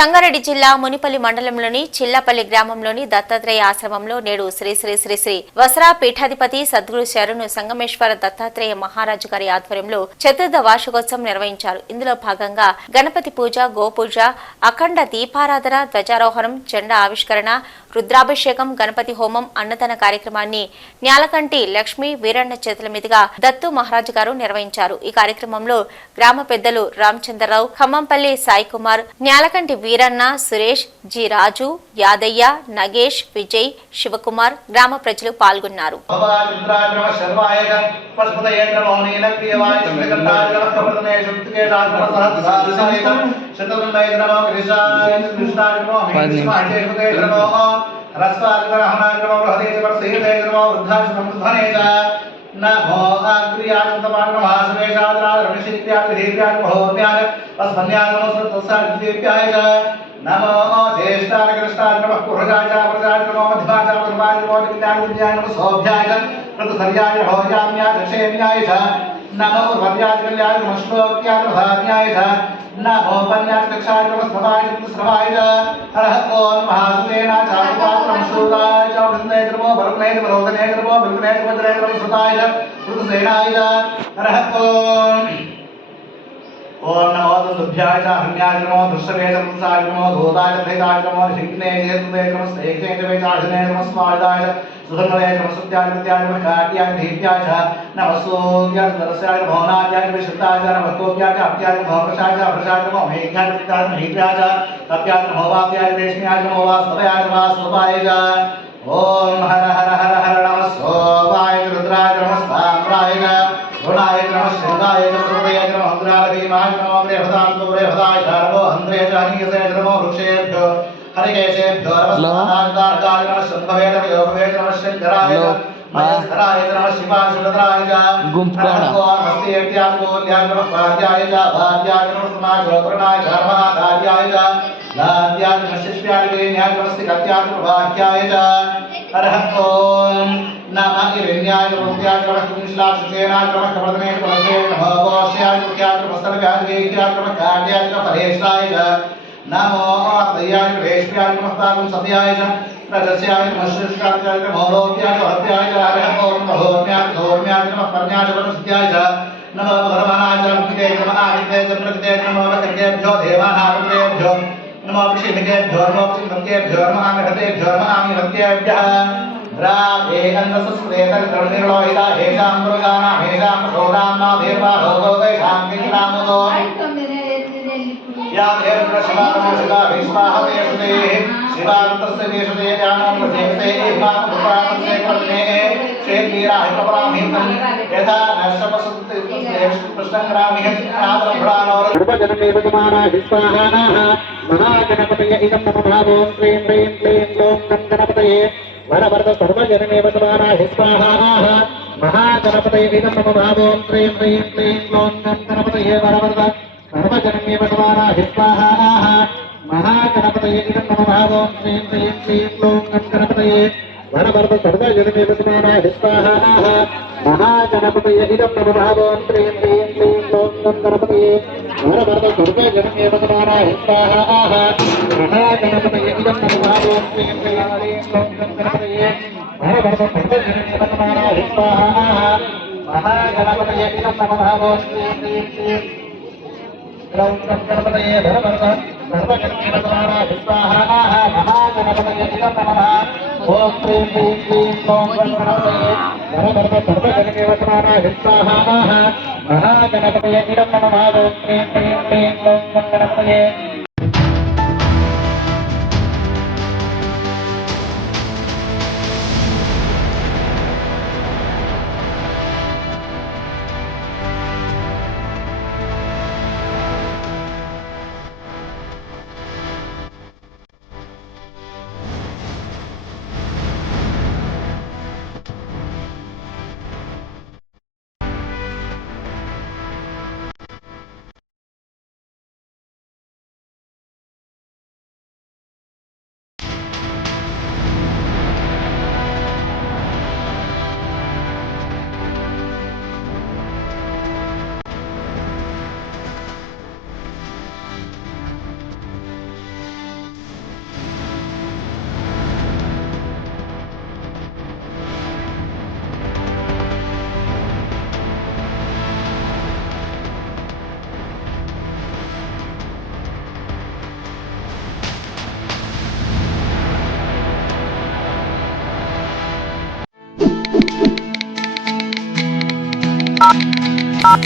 సంగారెడ్డి జిల్లా మునిపల్లి మండలంలోని చిల్లపల్లి గ్రామంలోని దత్తాత్రేయ ఆశ్రమంలో నేడు శ్రీ శ్రీ శ్రీ శ్రీ వసరా పీఠాధిపతి సద్గురు శరణు సంగమేశ్వర దత్తాత్రేయ మహారాజు గారి ఆధ్వర్యంలో చతుర్థ వార్షికోత్సవం నిర్వహించారు. ఇందులో భాగంగా గణపతి పూజ, గోపూజ, అఖండ దీపారాధన, ధ్వజారోహణం, జెండా ఆవిష్కరణ, రుద్రాభిషేకం, గణపతి హోమం, అన్నదాన కార్యక్రమాన్ని న్యాలకంటి లక్ష్మీ వీరన్న చేతుల మీదుగా దత్తు మహారాజు గారు నిర్వహించారు. ఈ కార్యక్రమంలో గ్రామ పెద్దలు రామచంద్రరావు, ఖమ్మంపల్లి సాయి కుమార్, న్యాలకంటి వీరన్న, సురేష్, జి రాజు, యాదయ్య, నగేష్, విజయ్, శివకుమార్, గ్రామ ప్రజలు పాల్గొన్నారు. नमो नमो ज्येष्ठाय कृष्णाय नमः पुरुषाय प्रजाय नमो मध्वाय प्रभाय नमो विद्याय नमो सौभ्याय प्रतसर्याय भोजाम्याय क्षेम्याय नमो भव्याय कल्याय नमो श्लोक्याय भाव्याय नमो पन्याय कक्षाय नमो स्रवाय स्रवाय हरः ओम महासुतेना चारुपात्रं श्रुताय च वृन्देय नमो वरुणेय नमो रोदनेय नमो वृन्देय नमो वज्रेय नमो श्रुताय प्रतसेनाय हरः ओम नमो तुभ्याय च हन्याय नमो दृश्यवे च पुंसाय नमो धूताय च भैताय नमो शिग्ने च तुदे नमो स्तेक्षे च वेचाजने नमो स्वादाय च सुधर्मवे च नमो सत्याय विद्याय नमो काट्याय दीप्याय च नमो सूर्याय दरस्याय नमो नाद्याय विशुद्धाय च नमो तोप्याय च अप्याय नमो प्रसाय च प्रसाय नमो मेघ्याय विद्याय नमो हीत्याय च तप्याय नमो वाप्याय रेशम्याय नमो वास्तवाय च वास्तवाय च ओम हर हर हर हर नमः सोवाय च रुद्राय च नमः स्थाम्राय च गुणाय च नमः श्रृंगाय च प्रभवे च नमः अग्राभीमाय च नमो बृहदाय नमो हन्त्रे च हनियसे च नमो वृक्षेभ्यो हरिकेशेभ्यो नमस्तार्गाय नमः शम्भवे च योगवे च नमः शङ्कराय च महेश्वराय च नमः शिवाय च रुद्राय च हस्तेभ्याय गोल्याय नमः पाद्याय च भाद्याय च नमः समाजोत्तरणाय च महादार्याय च लाद्याय च शिष्याय वेन्याय च नमस्तिकत्याय च प्रभाख्याय च हरः ओम नमः हिरण्याय च रुद्राय च नमः कुंश्लाक्षेनाय च नमः कमलने च नमः भवोष्याय च मुख्याय च वस्तनव्याय च वेख्याय च नमः काट्याय च परेशाय च नमो अत्याय च वेश्याय च नमः तागुं सत्याय च रजस्याय च मश्रुष्काय च मोलोक्याय च हत्याय च हरः ओम महोम्याय च धोम्याय च नमः पर्ण्याय च वनस्त्याय च नमो भगवानाय च मुक्ते च नमः आदित्याय च प्रकृते च नमो वसंकेभ्यो देवानागुतेभ्यो नमो विष्णुकेभ्यो नमो चिन्मकेभ्यो नमः आमिहतेभ्यो नमः आमिहत्येभ्यः राधे अन्नसस्प्रेतन कर्णिर्लोहिता हेषां मृगानां हेषां शोधाम्ना दीर्वा लोको वैषां किञ्चिनामुदो या देवत्र शिवानमो शिवा विश्वाहवेशुते शिवान्तस्य वेशुते ज्ञानं प्रसेवते एवानुपातस्य कर्णे क्षेत्रीराय कपरामहितं यथा नश्यपसुते कृष्णङ्ग्रामिः आदरभ्राणोर सर्वजनमे विद्यमाना विश्वाहानाः महागणपतये इदं नमो भावो श्रीं ह्रीं क्लीं ग्लौं गणपतये वरवर्त सर्वजनमे विद्यमाना विश्वाहानाः महागणपतये इदं नमो भावो श्रीं ह्रीं क्लीं ग्लौं गणपतये वरवर्त सर्वजनमे विद्यमाना विश्वाहानाः महागणपतये इदं नमो भावो श्रीं ह्रीं क्लीं ग्लौं गणपतये वरवर्त सर्वजनमे विद्यमाना विश्वाहानाः महागणपतये इदं नमो भावो श्रीं ह्रीं क्लीं ग्लौं गणपतये वरवर्त सर्वजनमे विद्यमाना विश्वाहानाः महागणपतये इदं नमो भावो श्रीं ह्रीं क्लीं ग्लौं गणपतये वरवर्त सर्वजनमे विद्यमाना विश्वाहानाः महागणपतये इदं नमो भावो श्रीं ह्रीं क्लीं ग्लौं गणपतये वरवर्त सर्वजनमे विद्यमाना विश्वाहानाः महागणपतये इदं नमः ओम श्रीं ह्रीं क्लीं ग्लौं गणपतये वरवर्त सर्वजनमे विद्यमाना विश्वाहानाः महागणपतये इदं नमः ओम श्रीं ह्रीं क्लीं ग्लौं गणपतये